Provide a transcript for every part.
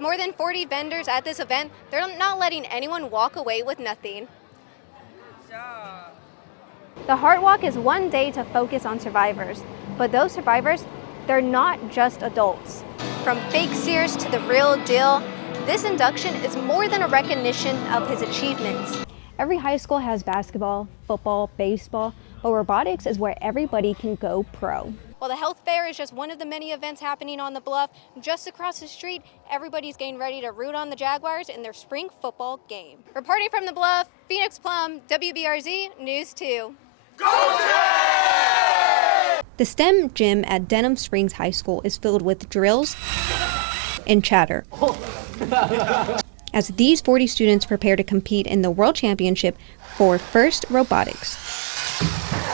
With more than 40 vendors at this event, they're not letting anyone walk away with nothing. Good job. The Heart Walk is one day to focus on survivors, but those survivors, they're not just adults. From fake Sears to the real deal, this induction is more than a recognition of his achievements. Every high school has basketball, football, baseball, but robotics is where everybody can go pro. While the health fair is just one of the many events happening on the bluff, just across the street, everybody's getting ready to root on the Jaguars in their spring football game. Reporting from the bluff, Phoenix Plum, WBRZ News 2. Go Jags! The STEM gym at Denham Springs High School is filled with drills and chatter as these 40 students prepare to compete in the World Championship for FIRST Robotics.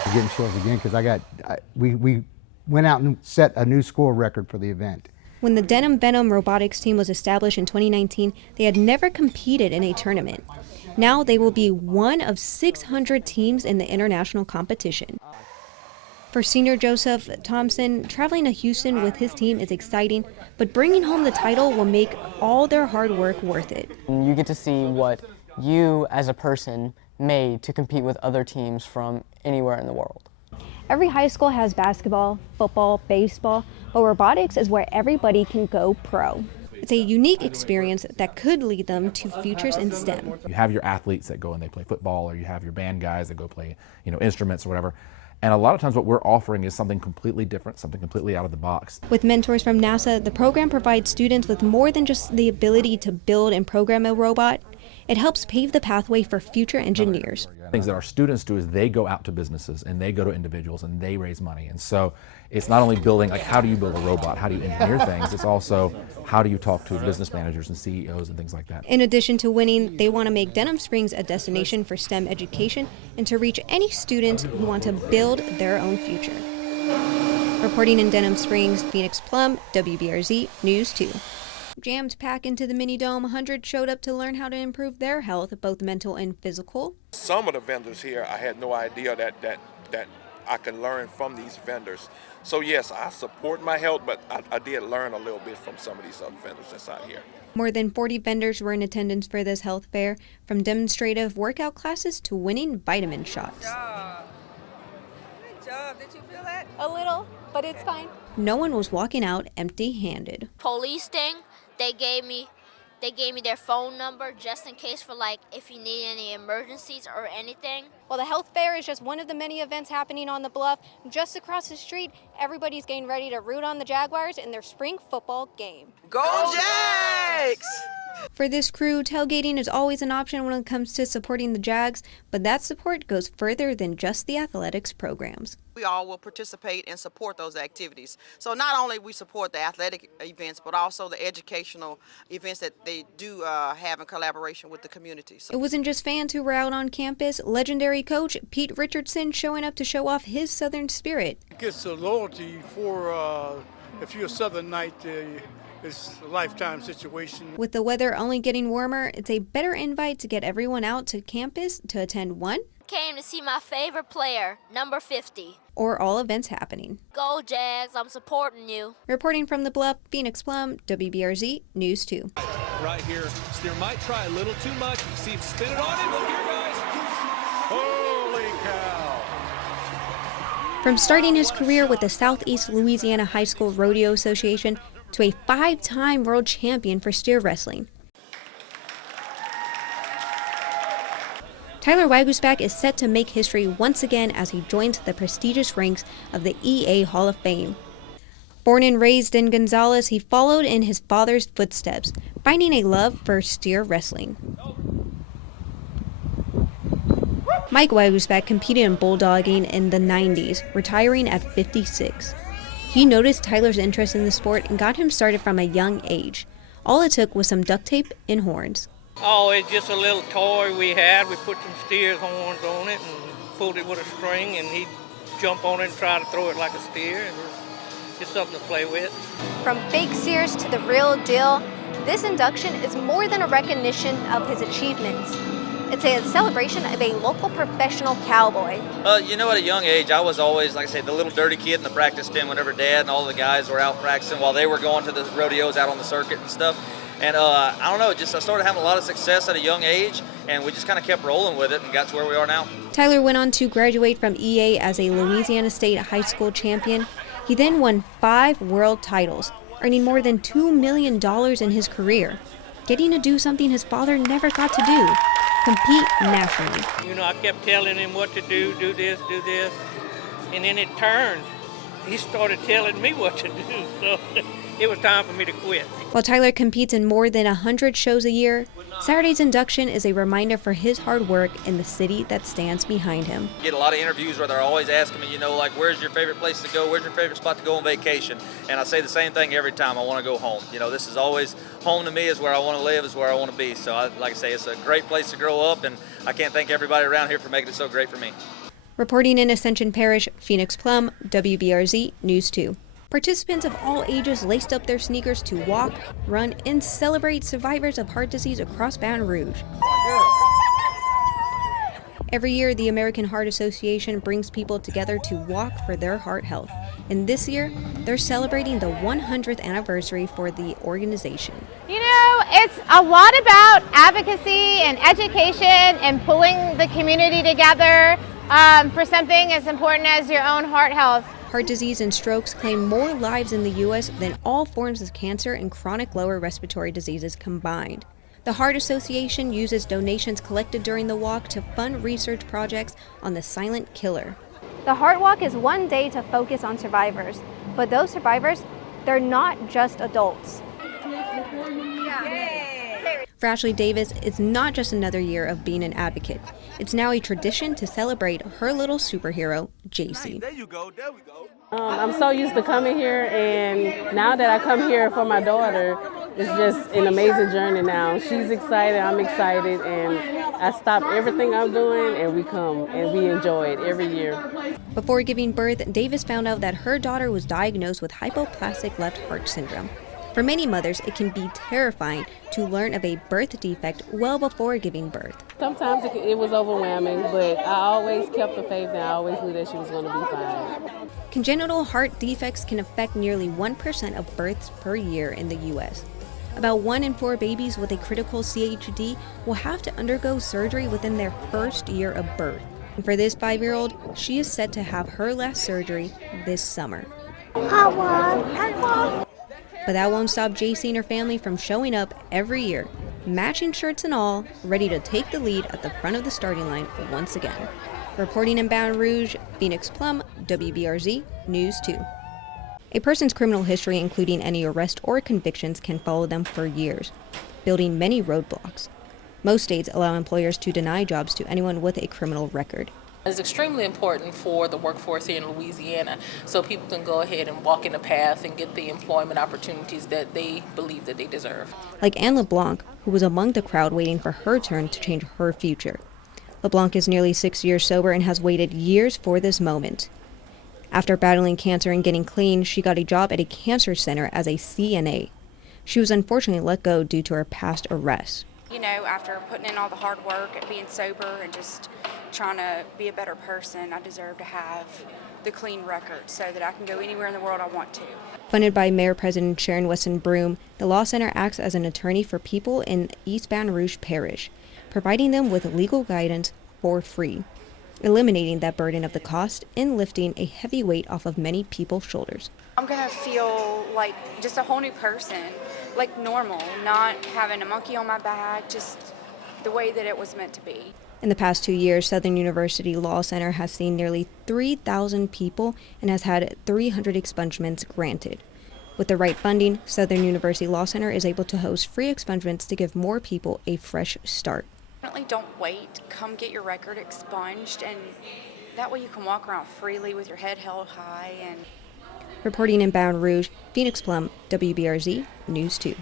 I'm getting chills again because we went out and set a new score record for the event. When the Denham Venom Robotics team was established in 2019, they had never competed in a tournament. Now they will be one of 600 teams in the international competition. For senior Joseph Thompson, traveling to Houston with his team is exciting, but bringing home the title will make all their hard work worth it. You get to see what you as a person made to compete with other teams from anywhere in the world. Every high school has basketball, football, baseball, but robotics is where everybody can go pro. It's a unique experience that could lead them to futures in STEM. You have your athletes that go and they play football, or you have your band guys that go play, instruments or whatever. And a lot of times what we're offering is something completely different, something completely out of the box. With mentors from NASA, the program provides students with more than just the ability to build and program a robot. It helps pave the pathway for future engineers. Things that our students do is they go out to businesses and they go to individuals and they raise money. And so it's not only building, like, how do you build a robot, how do you engineer things, it's also how do you talk to business managers and CEOs and things like that. In addition to winning, they want to make Denham Springs a destination for STEM education and to reach any students who want to build their own future. Reporting in Denham Springs, Phoenix Plum, WBRZ News 2. Jammed packed into the mini dome, 100 showed up to learn how to improve their health, both mental and physical. Some of the vendors here, I had no idea that I could learn from these vendors. So yes, I support my health, but I did learn a little bit from some of these other vendors that's out here. More than 40 vendors were in attendance for this health fair, from demonstrative workout classes to winning vitamin shots. Good job. Good job. Did you feel that? A little, but it's fine. No one was walking out empty-handed. Police thing, they gave me their phone number just in case for, like, if you need any emergencies or anything. While the health fair is just one of the many events happening on the bluff, just across the street, everybody's getting ready to root on the Jaguars in their spring football game. Go Jags! For this crew, tailgating is always an option when it comes to supporting the Jags, but that support goes further than just the athletics programs. We all will participate and support those activities. So not only we support the athletic events, but also the educational events that they do have in collaboration with the community. It wasn't just fans who were out on campus. Legendary coach Pete Richardson showing up to show off his Southern spirit. It gets the loyalty for if you're a Southern Knight, it's a lifetime situation. With the weather only getting warmer, it's a better invite to get everyone out to campus to attend one. Came to see my favorite player, number 50. Or all events happening. Go Jags, I'm supporting you. Reporting from the Bluff, Phoenix Plum, WBRZ News 2. Right here, Steer might try a little too much. See him spin it on him. Look here, guys. Holy cow. From starting his career with the Southeast Louisiana High School Rodeo Association to a 5-time world champion for steer wrestling, Tyler Wagusback is set to make history once again as he joins the prestigious ranks of the EA Hall of Fame. Born and raised in Gonzales, he followed in his father's footsteps, finding a love for steer wrestling. Mike Wagusback competed in bulldogging in the 90s, retiring at 56. He noticed Tyler's interest in the sport and got him started from a young age. All it took was some duct tape and horns. Oh, it's just a little toy we had. We put some steer's horns on it and pulled it with a string, and he'd jump on it and try to throw it like a steer. And just something to play with. From fake steers to the real deal, this induction is more than a recognition of his achievements. It's a celebration of a local professional cowboy. At a young age, I was always, like I say, the little dirty kid in the practice pen whenever Dad and all the guys were out practicing while they were going to the rodeos out on the circuit and stuff. And I don't know, I started having a lot of success at a young age, and we just kind of kept rolling with it and got to where we are now. Tyler went on to graduate from EA as a Louisiana State high school champion. He then won 5 world titles, earning more than $2 million in his career, getting to do something his father never got to do, compete nationally. You know, I kept telling him what to do this, and then it turned. He started telling me what to do, so it was time for me to quit. While Tyler competes in more than 100 shows a year, Saturday's induction is a reminder for his hard work in the city that stands behind him. Get a lot of interviews where they're always asking me, you know, like, where's your favorite place to go? Where's your favorite spot to go on vacation? And I say the same thing every time. I want to go home. You know, this is always home to me, is where I want to live, is where I want to be. So, like I say, it's a great place to grow up, and I can't thank everybody around here for making it so great for me. Reporting in Ascension Parish, Phoenix Plum, WBRZ News 2. Participants of all ages laced up their sneakers to walk, run, and celebrate survivors of heart disease across Baton Rouge. Every year, the American Heart Association brings people together to walk for their heart health. And this year, they're celebrating the 100th anniversary for the organization. You know, it's a lot about advocacy and education and pulling the community together for something as important as your own heart health. Heart disease and strokes claim more lives in the U.S. than all forms of cancer and chronic lower respiratory diseases combined. The Heart Association uses donations collected during the walk to fund research projects on the silent killer. The Heart Walk is one day to focus on survivors, but those survivors, they're not just adults. For Ashley Davis, it's not just another year of being an advocate. It's now a tradition to celebrate her little superhero, JC. There you go, there we go. I'm so used to coming here, and now that I come here for my daughter, it's just an amazing journey now. She's excited, I'm excited, and I stop everything I'm doing, and we come, and we enjoy it every year. Before giving birth, Davis found out that her daughter was diagnosed with hypoplastic left heart syndrome. For many mothers, it can be terrifying to learn of a birth defect well before giving birth. Sometimes it was overwhelming, but I always kept the faith, and I always knew that she was going to be fine. Congenital heart defects can affect nearly 1% of births per year in the U.S. About 1 in 4 babies with a critical CHD will have to undergo surgery within their first year of birth. And for this 5-year-old, she is set to have her last surgery this summer. But that won't stop JC and her family from showing up every year, matching shirts and all, ready to take the lead at the front of the starting line once again. Reporting in Baton Rouge, Phoenix Plum, WBRZ News 2. A person's criminal history, including any arrest or convictions, can follow them for years, building many roadblocks. Most states allow employers to deny jobs to anyone with a criminal record. It's extremely important for the workforce here in Louisiana so people can go ahead and walk in the path and get the employment opportunities that they believe that they deserve. Like Anne LeBlanc, who was among the crowd waiting for her turn to change her future. LeBlanc is nearly 6 years sober and has waited years for this moment. After battling cancer and getting clean, she got a job at a cancer center as a CNA. She was unfortunately let go due to her past arrests. You know, after putting in all the hard work and being sober and just trying to be a better person, I deserve to have the clean record so that I can go anywhere in the world I want to. Funded by Mayor President Sharon Weston Broome, the Law Center acts as an attorney for people in East Baton Rouge Parish, providing them with legal guidance for free, eliminating that burden of the cost and lifting a heavy weight off of many people's shoulders. I'm going to feel like just a whole new person, like normal, not having a monkey on my back, just the way that it was meant to be. In the past 2 years, Southern University Law Center has seen nearly 3,000 people and has had 300 expungements granted. With the right funding, Southern University Law Center is able to host free expungements to give more people a fresh start. Definitely don't wait. Come get your record expunged, and that way you can walk around freely with your head held high. And Reporting in Baton Rouge, Phoenix Plum, WBRZ News 2.